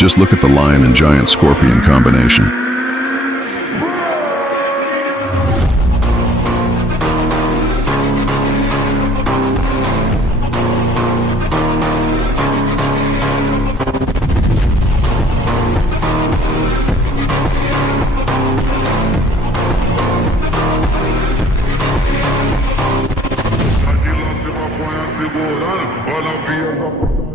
Just look at the lion and giant scorpion combination. Segurando, olha a via.